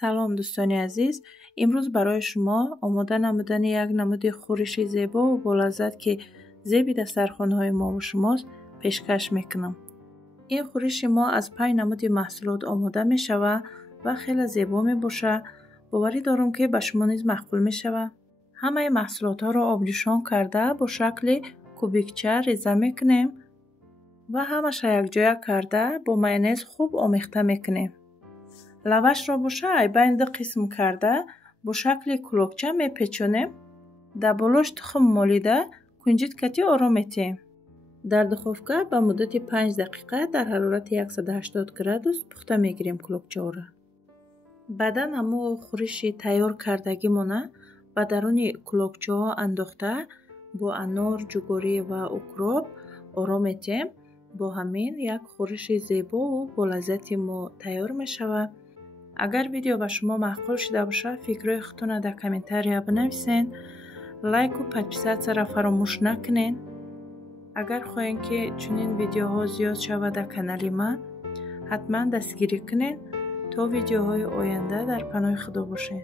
سلام دوستان عزیز، امروز برای شما آماده نمودن یک نمود خورشی زیبا و بلذت که زیب دسترخوان‌های ما و شماست پیشکش میکنم. این خورش ما از 5 نمود محصولات آماده می شود و خیلی زیبا می باشه. باوری دارم که به شما نیز مقبول می شود. همه محصولات ها را آبجوشان کرده با شکل کوبیکچه ریزه میکنیم و همش یک جای کرده با مایونز خوب آمیخته میکنیم. لواش را باشه بین دو قسم کرده با شکل کلوکچه میپیچونیم. در بالاش تخم مالیده کنجد کتی آرام میتیم. در دخوفکه به مدت 5 دقیقه در حرارت 180 گرادوس پخته میگیریم کلوکچه را. بعدن همو خورشی تیار کردگی مونه و درون کلوکچه ها انداخته با انار، جوگوری و اوکراپ آرام میتیم. با همین یک خورش زیبا و با لذت ما تیار میشود. اگر ویدیو به شما معقول شده باشه فکرهای خودتون در کامنتاریا بنویسین. لایک و پچیست را فراموش نکنین. اگر خواهین که چنین ویدیوها زیاد شود در کانال ما حتما دستگیری کنین تا ویدیوهای آینده در پناه خدا باشین.